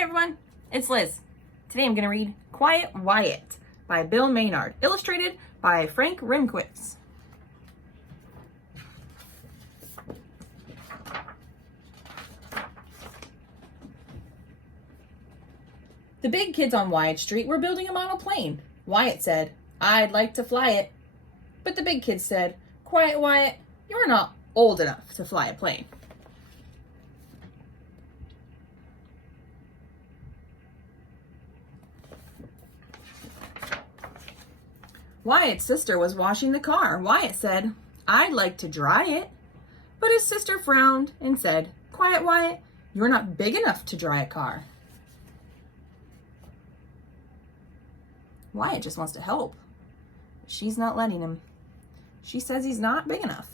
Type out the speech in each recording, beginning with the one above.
Hi everyone, it's Liz. Today I'm going to read Quiet Wyatt by Bill Maynard, illustrated by Frank Rimquist. The big kids on Wyatt Street were building a model plane. Wyatt said, "I'd like to fly it." But the big kids said, "Quiet Wyatt, you're not old enough to fly a plane." Wyatt's sister was washing the car. Wyatt said, "I'd like to dry it." But his sister frowned and said, "Quiet Wyatt, you're not big enough to dry a car." Wyatt just wants to help. She's not letting him. She says he's not big enough.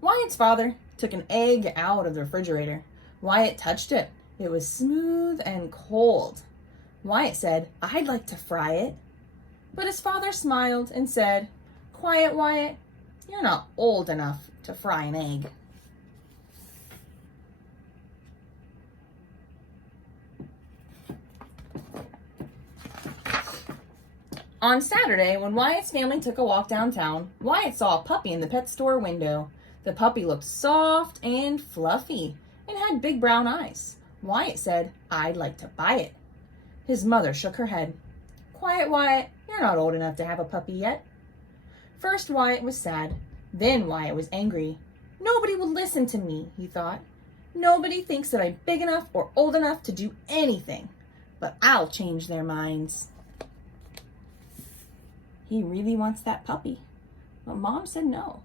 Wyatt's father took an egg out of the refrigerator. Wyatt touched it. It was smooth and cold. Wyatt said, "I'd like to fry it." But his father smiled and said, "Quiet Wyatt, you're not old enough to fry an egg." On Saturday, when Wyatt's family took a walk downtown, Wyatt saw a puppy in the pet store window. The puppy looked soft and fluffy and had big brown eyes. Wyatt said, "I'd like to buy it." His mother shook her head. "Quiet Wyatt, you're not old enough to have a puppy yet." First Wyatt was sad, then Wyatt was angry. "Nobody will listen to me," he thought. "Nobody thinks that I'm big enough or old enough to do anything, but I'll change their minds." He really wants that puppy, but Mom said no.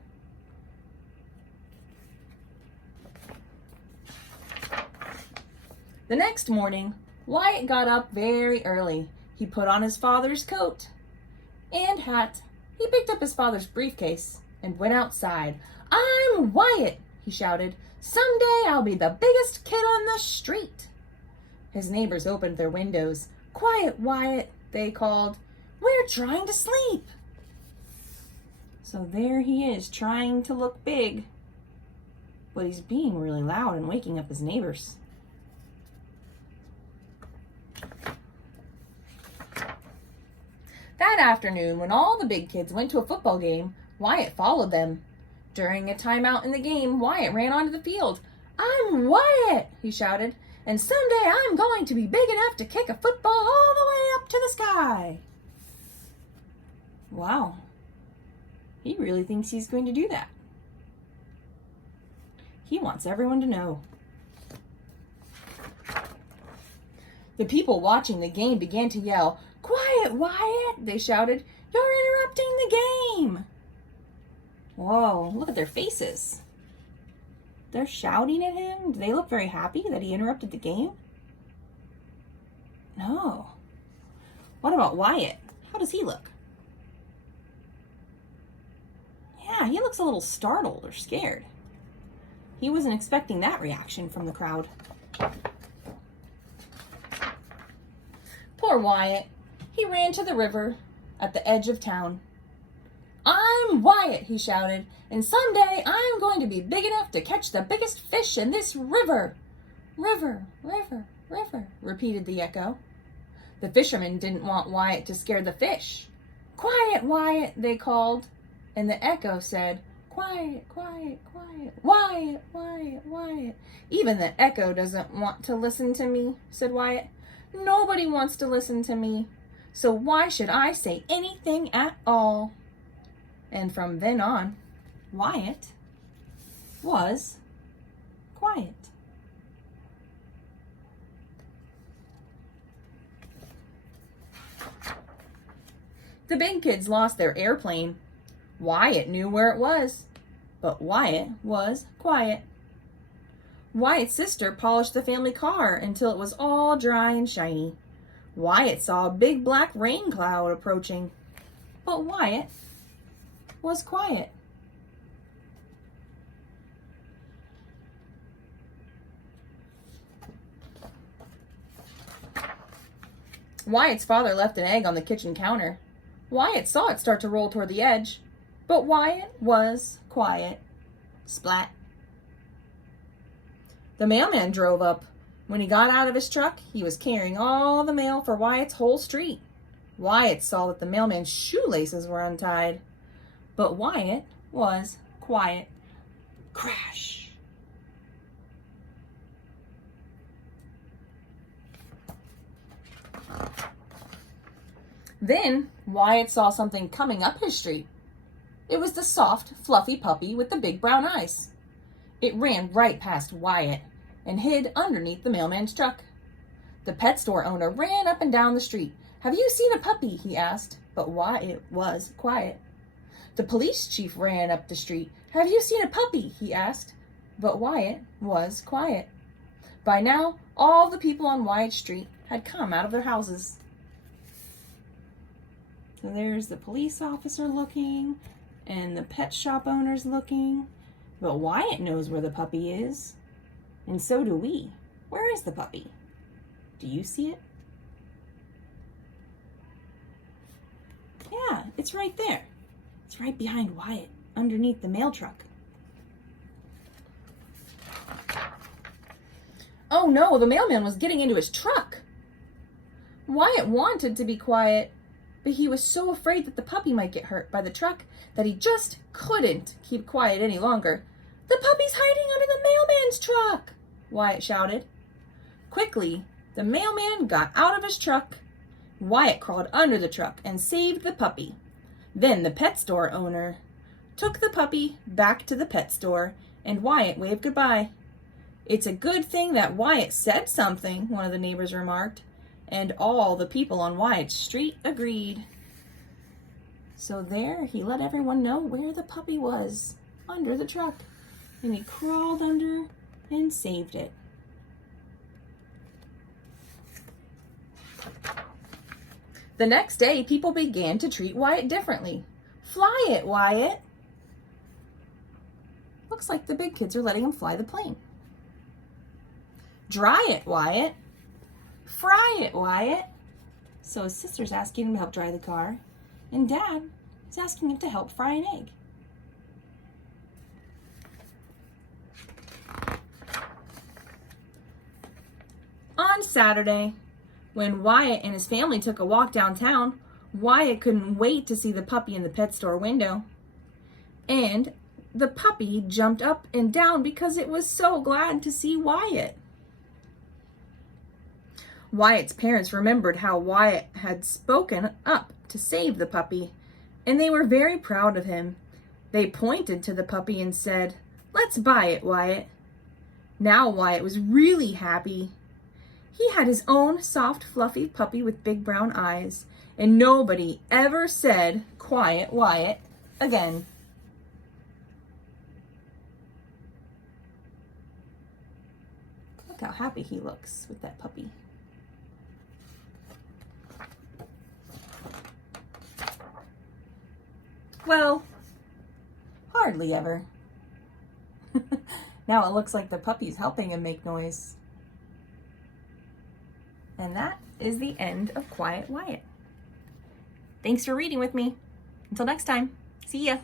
The next morning, Wyatt got up very early. He put on his father's coat and hat. He picked up his father's briefcase and went outside. "I'm Wyatt," he shouted. "Someday I'll be the biggest kid on the street." His neighbors opened their windows. "Quiet, Wyatt," they called. "We're trying to sleep." So there he is, trying to look big, but he's being really loud and waking up his neighbors. That afternoon, when all the big kids went to a football game, Wyatt followed them. During a timeout in the game, Wyatt ran onto the field. "I'm Wyatt," he shouted, "and someday I'm going to be big enough to kick a football all the way up to the sky." Wow, he really thinks he's going to do that. He wants everyone to know. The people watching the game began to yell, "Quiet, Wyatt," they shouted. "You're interrupting the game." Whoa, look at their faces. They're shouting at him. Do they look very happy that he interrupted the game? No. What about Wyatt? How does he look? Yeah, he looks a little startled or scared. He wasn't expecting that reaction from the crowd. Poor Wyatt. He ran to the river at the edge of town. "I'm Wyatt," he shouted, "and someday I'm going to be big enough to catch the biggest fish in this river." "River, river, river," repeated the echo. The fishermen didn't want Wyatt to scare the fish. "Quiet, Wyatt," they called, and the echo said, "Quiet, quiet, quiet, Wyatt, Wyatt, Wyatt." "Even the echo doesn't want to listen to me," said Wyatt. "Nobody wants to listen to me, so why should I say anything at all?" And from then on, Wyatt was quiet. The big kids lost their airplane. Wyatt knew where it was, but Wyatt was quiet. Wyatt's sister polished the family car until it was all dry and shiny. Wyatt saw a big black rain cloud approaching, but Wyatt was quiet. Wyatt's father left an egg on the kitchen counter. Wyatt saw it start to roll toward the edge, but Wyatt was quiet. Splat. The mailman drove up. When he got out of his truck, he was carrying all the mail for Wyatt's whole street. Wyatt saw that the mailman's shoelaces were untied, but Wyatt was quiet. Crash! Then Wyatt saw something coming up his street. It was the soft, fluffy puppy with the big brown eyes. It ran right past Wyatt and hid underneath the mailman's truck. The pet store owner ran up and down the street. "Have you seen a puppy?" he asked, but Wyatt was quiet. The police chief ran up the street. "Have you seen a puppy?" he asked, but Wyatt was quiet. By now, all the people on Wyatt Street had come out of their houses. So there's the police officer looking, and the pet shop owner's looking, but Wyatt knows where the puppy is, and so do we. Where is the puppy? Do you see it? Yeah, it's right there. It's right behind Wyatt, underneath the mail truck. Oh no, the mailman was getting into his truck. Wyatt wanted to be quiet, but he was so afraid that the puppy might get hurt by the truck that he just couldn't keep quiet any longer. "The puppy's hiding under the mailman's truck!" Wyatt shouted. Quickly, the mailman got out of his truck. Wyatt crawled under the truck and saved the puppy. Then the pet store owner took the puppy back to the pet store, and Wyatt waved goodbye. "It's a good thing that Wyatt said something," one of the neighbors remarked, and all the people on Wyatt Street agreed. So there he let everyone know where the puppy was, under the truck, and he crawled under and saved it. The next day, people began to treat Wyatt differently. "Fly it, Wyatt." Looks like the big kids are letting him fly the plane. "Dry it, Wyatt." "Fry it, Wyatt." So his sister's asking him to help dry the car, and Dad is asking him to help fry an egg. On Saturday, when Wyatt and his family took a walk downtown, Wyatt couldn't wait to see the puppy in the pet store window. And the puppy jumped up and down because it was so glad to see Wyatt. Wyatt's parents remembered how Wyatt had spoken up to save the puppy, and they were very proud of him. They pointed to the puppy and said, "Let's buy it, Wyatt." Now Wyatt was really happy. He had his own soft, fluffy puppy with big brown eyes, and nobody ever said, "Quiet, Wyatt," again. Look how happy he looks with that puppy. Well, hardly ever. Now it looks like the puppy's helping him make noise. And that is the end of Quiet Wyatt. Thanks for reading with me. Until next time, see ya.